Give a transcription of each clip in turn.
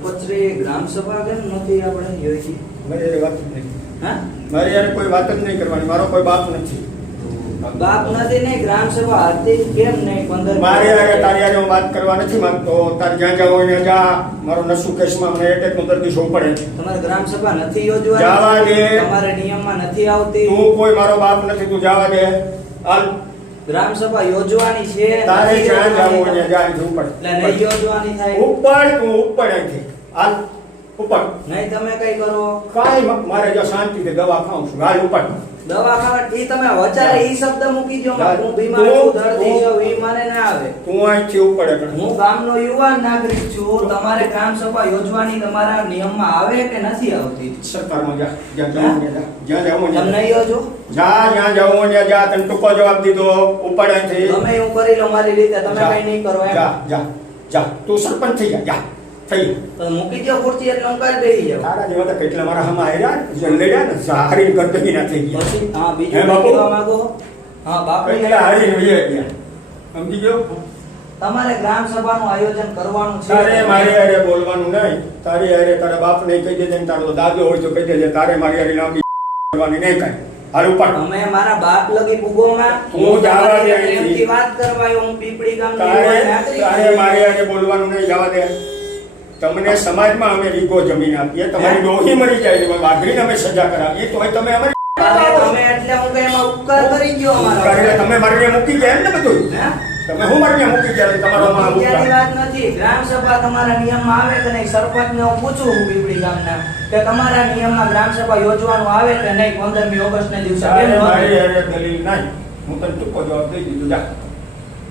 સરપંચશ્રી ગ્રામ સભા કેમ નથી આપણે યોજી. મારી હારે વાત નહીં. હા? મારી યારે કોઈ વાત જ નહીં કરવાની. મારો કોઈ બાપ નથી. બાપ નથી ને ગ્રામ સભા હતી કેમ નહીં? પંદર મારે યારે તારી યારે હું વાત કરવા નથી માંગતો. તારે જ્યાં જાવ ત્યાં જા. મારો નસુ કેસમાં મને એટેકનો દર્દી શો પડે તમારે ગ્રામ સભા નથી યોજવાની? જવા દે. તમારે નિયમમાં નથી આવતી? તું કોઈ મારો બાપ નથી તું જવા દે. હાલ. ગ્રામ સભા યોજવાની છે તારે જ્યાં જાવું હોય યોજવાની. ત્યાં જા ઉપર એટલે નહીં યોજવાની થાય. ઉપર તું ઉપર અહીંથી. હાલ ઉપર. નહીં તમે કઈ કરો. કાઈ મારે જો શાંતિથી દવા ખાઉં છું. હાલ ઉપર. દવા ખાવા એ તમે વચારે ઈ શબ્દ મૂકી દો હું બીમાર છું દર્દી છું ઈ મને ના આવે તું અહીંથી ઉપર એકણ. હું ગામનો યુવાન નાગરિક છું તમારે ગ્રામ સભા યોજવાની તમારા નિયમમાં આવે કે નથી આવતી સરકારમાં જા જા જા જા. જ્યાં જાવું હોય તમે ત્યાં નહીં યોજો જા જા જાવું હોય જા તને ટૂંકો જવાબ દીધો ઉપાડે અહીંથી તમે એવું કરી લો મારી રીતે તમે કઈ નહીં કરો જા જા જા તું સરપંચ થઈ જા જા થઈ. તો મૂકી દો ખુરશી એટલે હું કાલ બેસી જાઉં. તારા જેવા તો કેટલા મારા હમા આયરા જે ને હારીને ગરદની ના થઈ ગયા. પછી હા બીજું બાપુ? માંગો? હા બાપુ. કેટલા હારીને વહી ગયા? સમજી ગયો? તમારે ગ્રામ સભાનું આયોજન કરવાનું છે. તારે મારી હારે બોલવાનું નહીં. તારી હારે તારા બાપ ને કહી દેજે તારો દાદો હોય તો કહી દેજે. તારે મારી હારે કરવાની નહીં કાંઈ. હાલ ઉપર તમે મારા બાપ લગી ભૂગોમાં હું જવા દે વાત કરવા હું પીપળી ગામ તારે તારે મારી હારે બોલવાનું નહીં જવા દે. તમને સમાજમાં અમે રીગો જમીન આપીએ તમારી ડોહી મરી જાય છે વાઘરીને અમે સજા કરાવીએ તો તમે અમારી તમે તમે હું કઈ એમાં ઉપકાર કરી ગયો અમારો. કરીને તમે મારી મૂકી ગયા જાય ને બધું? તમે હું મારી મૂકી ગયા? તમારો વાત નથી. ગ્રામ સભા તમારા નિયમમાં આવે કે નહીં? સરપંચને હું પૂછું હું પીપળી ગામના કે તમારા નિયમમાં ગ્રામ સભા યોજવાનું આવે કે નહીં? પંદરમી ઓગસ્ટ ને દિવસે દલીલ નહીં હું તને ટૂંકો જવાબ દઈ દીધું. જા.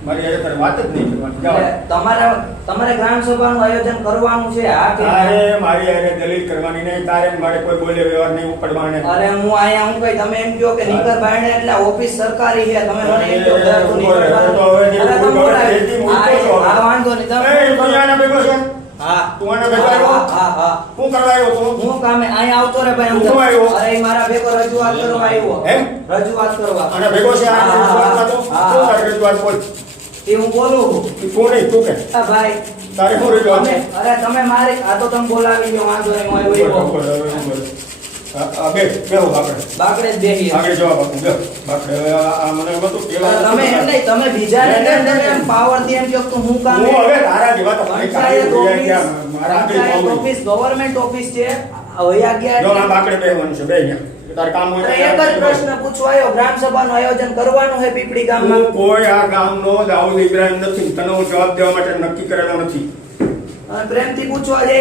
મારી તારે વાત જ નહીં કરવાની. તમારા તમારે ગ્રામ સભાનું આયોજન કરવાનું છે આ કે? તારે મારી હારે દલીલ કરવાની નહીં તારે મારે કોઈ બોલે વ્યવહાર નહીં ઉપડવાને અરે હું આયા હું કઈ તમે એમ કહો કે નીકર બાયણે એટલે ઓફિસ સરકારી છે તમે મને એમ કહો તું તો હવે અરે તમે તે. હા, હા, વાંધો નહીં તમે તું આના ભેગો છે? હા. તું આના ભેગો આવ્યો? હા હા શું કરવા આવ્યો તું હું કામે અહીંયા આવતો રે ભાઈ તું આવ્યો? અરે મારા ભેગો રજૂઆત કરવા આવ્યો? રજૂઆત કરવા. આના ભેગો છે? હા, શું રજૂઆત બોલ? એ હું? બોલું તું નહીં તું કે? આ ભાઈ. તારે શું છે? અરે તમે મારે આ તો તમે બોલાવી લ્યો વાંધો નહીં હું એવું. બે બેહો બાકડે. જ બેહી આગળ જવાબ આપું આ મને એમ હતું પેલા તમે એમ નહીં તમે. એમ કહો હું કામ હું હવે તારા જેવા તો મારા પાવું. ઓફિસ ગવર્નમેન્ટ ઓફિસ છે. વયા ગયા જો આ બાકડે બેહવાનું છે બે અહીંયા તારે કામ હોય એક જ પ્રશ્ન પૂછવાયો ગ્રામ સભાનું આયોજન કરવાનું છે પીપળી ગામમાં? કોઈ આ ગામનો દાઉદ ઇબ્રાહિમ નથી તને હું જવાબ દેવા માટે નક્કી કરેલો નથી. પ્રેમથી પૂછવા જાય